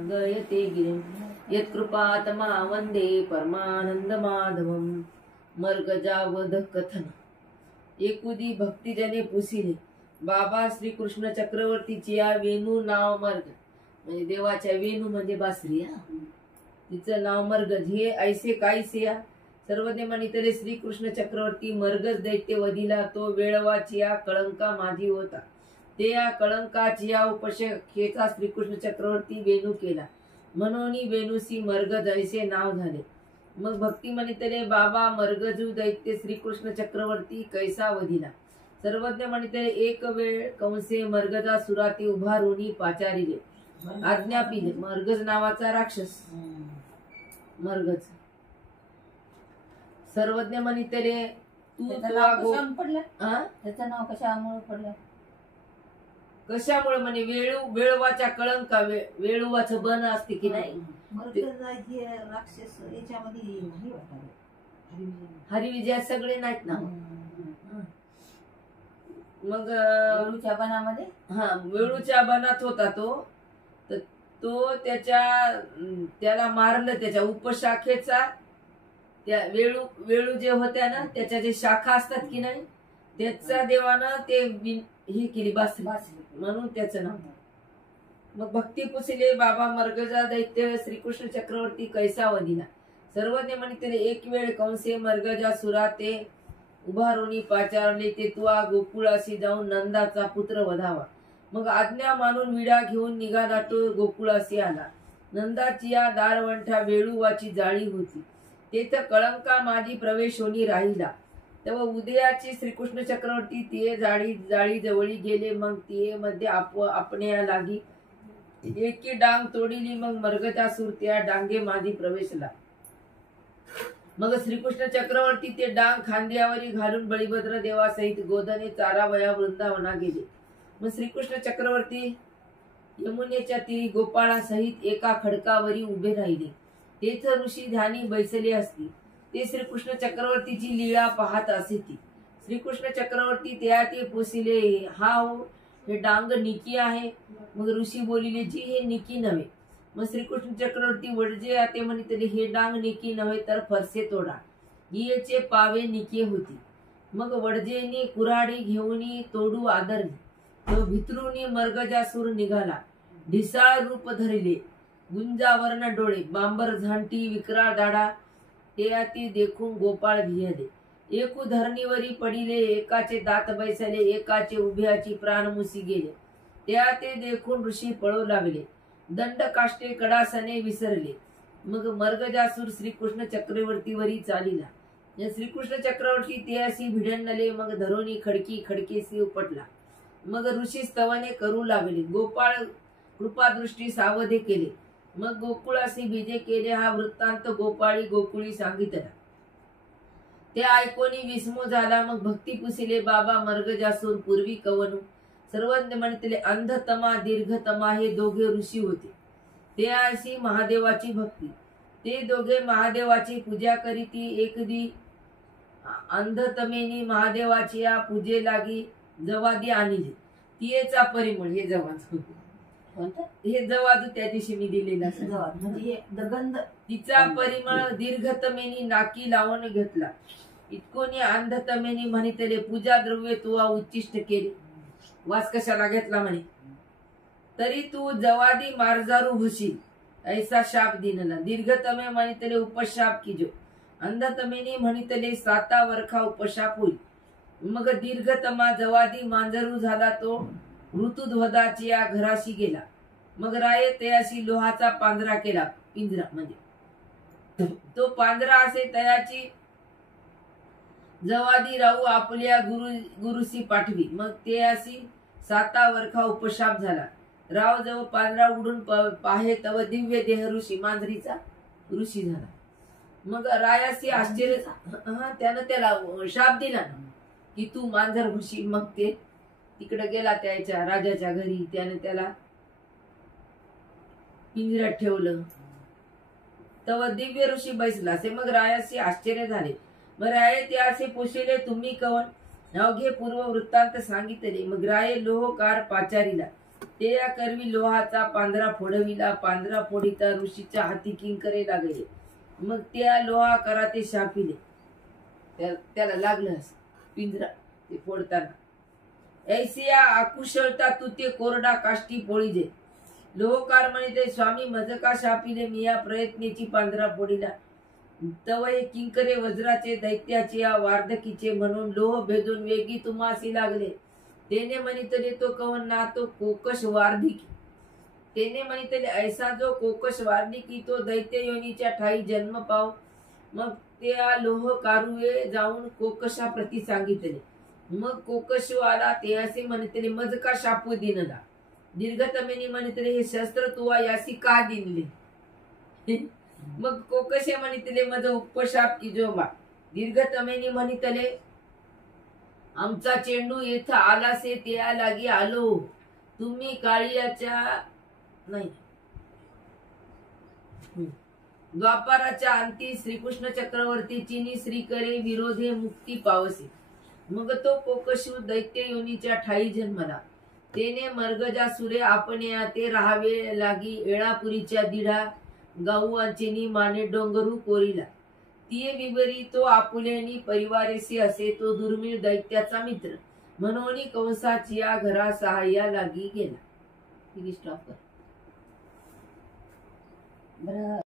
गयते गिरिं यत्कृपातमा वंदे परमानंद माधवम। मर्गजावध कथन। एकुदी भक्तिजने पुसिले बाबा श्रीकृष्ण चक्रवर्तीची या वेणू नाव मर्ग, म्हणजे देवाच्या वेणू म्हणजे बासरी, तिचं नाव मर्गज। हे ऐसे कायसे या सर्वज्ञ म्हणितले श्रीकृष्ण चक्रवर्ती मर्गज दैत्य वधिला, तो वेळवाचिया कळंका माझी होता। ते या कळंकाचिया उपशखेचा श्रीकृष्ण चक्रवर्ती वेणू केला, म्हणून वेणूसी मर्गज ऐसे नाव झाले। मग भक्ती म्हणितले बाबा मर्गजू दैत्य श्रीकृष्ण चक्रवर्ती कैसा वधिला। सर्वज्ञ म्हणितले एक वेळ कंसे मर्गजा सुराती उभारुनी पाचारिले, आज्ञा पिले। मर्गज नावाचा राक्षस मर्गज। सर्वज्ञ म्हणितले त्याचं नाव कशामुळे पडलं? कशामुळे म्हणे वेळवाच्या कळंका, वेळुवाचं बन असते की नाही, राक्षस याच्यामध्ये नाही वाटत। हरिविजय सगळे नाहीत ना। मग वेळूच्या बनामध्ये वेळूच्या बनात होता तो त्याला मारलं। त्याच्या उपशाखेचा त्या वेळू जे होत्या ना, त्याच्या जे शाखा असतात की नाही, त्याचा देवानं ते ही केली बासरी, म्हणून त्याचं नाव। मग भक्ती पुसिले बाबा मर्गजा दैत्य श्रीकृष्ण चक्रवर्ती कैसा वधिला। सर्वज्ञ म्हणितले एक वेळ कंसे मर्गजा सुराते उभारुनी पाचारले, ते तुआ गोकुळाशी जाऊन नंदाचा पुत्र वधावा। मग आज्ञा मानून विडा घेऊन निघाला तो गोकुळाशी आला। नंदाची या दारवंठा वेळुवाची जाळी होती, तेथ कळंका माझी प्रवेश होनी राहिला। तेव्हा उदयाची श्रीकृष्ण चक्रवर्ती ते जाळी जवळी गेले। मग तिये मध्ये आपण्या लागी एकी डांग तोडिली। मग मर्गजासूर त्या डांगे माझी प्रवेशला। मग श्रीकृष्ण चक्रवर्ती ते डांग खांद्यावरी घालून बळीभद्र देवासहित गोधने चारावया वृंदावना गेले। मग श्रीकृष्ण चक्रवर्ती यमुनेच्या तीरी गोपाळासहित एका खडकावरी उभे राहिले। तेथ ऋषी ध्यानी बैसले असती, ते श्रीकृष्ण चक्रवर्तीची लीळा पाहत असेती। श्रीकृष्ण चक्रवर्ती त्या ते पोसिले, हा हो हे डांग निकी आहे। मग ऋषी बोलिले, जी हे निकी नव्हे। मग श्रीकृष्ण चक्रवर्ती वडजे आते म्हणितले, हे डांग निकी नव्हे तर फरसे तोडा, हिचे पावे निकी होती। मग वडजेनी कुऱ्हाडी घेऊनी तोडू आदरली। तो भितरूनी मर्गजासूर निघाला, ढिसाळ रूप धरिले, गुंजावर्ण डोळे, बांबर झांटी विकराळ दाढा, ते देखून गोपाळ भियले। एकू धरणीवरी पडिले, एकाचे दात बैसले, एकाचे उभ्याची प्राणमुसी गेले। ते देखून ऋषी पळू लागले, दंड काष्टे कडासने विसरले। मग मर्गजासूर श्रीकृष्ण चक्रवर्तीवरी चालिला। श्रीकृष्ण चक्रवर्ती ते अशी भिडणले, मग धरोनी खडकेसी उपटला। मग ऋषी स्तवने करू लागले, गोपाळ कृपादृष्टी सावधे केले। मग गोकुळासी बीजे केले, हा वृत्तांत गोपाळी गोकुळी सांगितला। ते ऐकोनी विस्मो झाला। मग भक्ती पुसिले बाबा मर्गजासूर पूर्वी कवनु। सर्वज्ञ म्हणितले अंधतमा दीर्घतमा हे दोघे ऋषी होते, ते अशी महादेवाची भक्ती। ते दोघे महादेवाची पूजा करीती। एकदी अंधतमेनी महादेवाची या पूजे लागी जवादी आणली। तियेचा परिमळ, हे जवादू त्या दिवशी मी दिलेला म्हणजे दगंध, तिचा परिमळ दीर्घतमेनी नाकी लावून घेतला। इतकोनी अंधतमेनी म्हणितले, पूजा द्रव्य तुवा उच्चिष्ट केली, वास कशाला घेतला म्हणे, तरी तू जवादी मार्जारू होशील, ऐसा शाप दिनला। दीर्घतमे म्हणितले उपशाप कीजो, अंधतमेनी म्हणितले साता वरखा उपशाप होईल। मग दीर्घतमा जवादी मांजरू झाला, तो ऋतुध्वदाची या घराशी गेला। मग राये तयाशी लोहाचा पांजरा केला, पिंजरा म्हणजे तो पांजरा असे तयाची जवादी राहू आपल्या गुरुसी पाठवी। मग ते अशी साता वरखा उपशाप झाला। राव जवळ पांजरा उडून पाहे तव दिव्य देह ऋषी मांजरीचा ऋषी झाला। मग रायासी आश्चर्य, त्यानं त्याला शाप दिला ना की तू मांजर होशील। मग ते तिकडे गेला त्याच्या राजाच्या घरी, त्याने त्याला पिंजऱ्यात ठेवलं। तव दिव्य ऋषी बैसला असे। मग रायासी आश्चर्य झाले। मग राये ते असे पोशिले, तुम्ही कवन? अवघे पूर्व वृत्तांत सांगितले। मग राये लोहकार पाचारीला, ते या करवी लोहाचा पांढरा फोडविला, पांढरा फोडिता ऋषीच्या हाती किंकरे लागले. मग त्या लोहा करा ते शापिले. त्याला लागलं असं पिंजरा ते फोडताना. ऐसिया आकुशलता तू ते कोरडा काष्टी पोळीजे. लोहकार म्हणते स्वामी मज का शापिले, मी या प्रयत्नेची पांढरा फोडीला. तव हे किंकरे वज्राचे दैत्याचे या वार्धकीचे, म्हणून लोह भेदून वेगी तुम्हासी लागले. तेने म्हणितले तो कवन ना तो कोकश वार्धिकी. तेने म्हणितले ऐसा जो कोकश वार्धिकी, तो दैत्य योनीच्या ठाई जन्म पाव. मग त्या लोह कारुवे जाऊन कोकशा प्रती सांगितले. मग कोकश आला ते असे म्हणितले मज का शापू दिनला. दीर्घतमेनी म्हणितले हे शस्त्र तुवा यासी का दिनले. मग कोकशे म्हणितले मज उपशाप की जो मा. दीर्घतमेनी म्हणितले आमचा चेंडू येथ आलासे त्या लागी आलो. तुम्ही काळियाच्या नाही. द्वापाराच्या अंती श्रीकृष्ण चक्रवर्ती चिनी श्रीकरे विरोधे मुक्ती पावसे. मग तो कोकशू दैत्य योनीच्या ठाई जन्मला. तेने मर्गजा सुरे आपण ते राहावे लागी. एळापुरीच्या दिढा गाऊ अंचिनी माने डोंगरू कोरीला. ती विवरी तो आपुलेनी परिवारेसी असे. तो दुर्मिळ दैत्याचा मित्र म्हणून कंसाची या घरा सहाय्या लागी गेला. स्टॉप कर.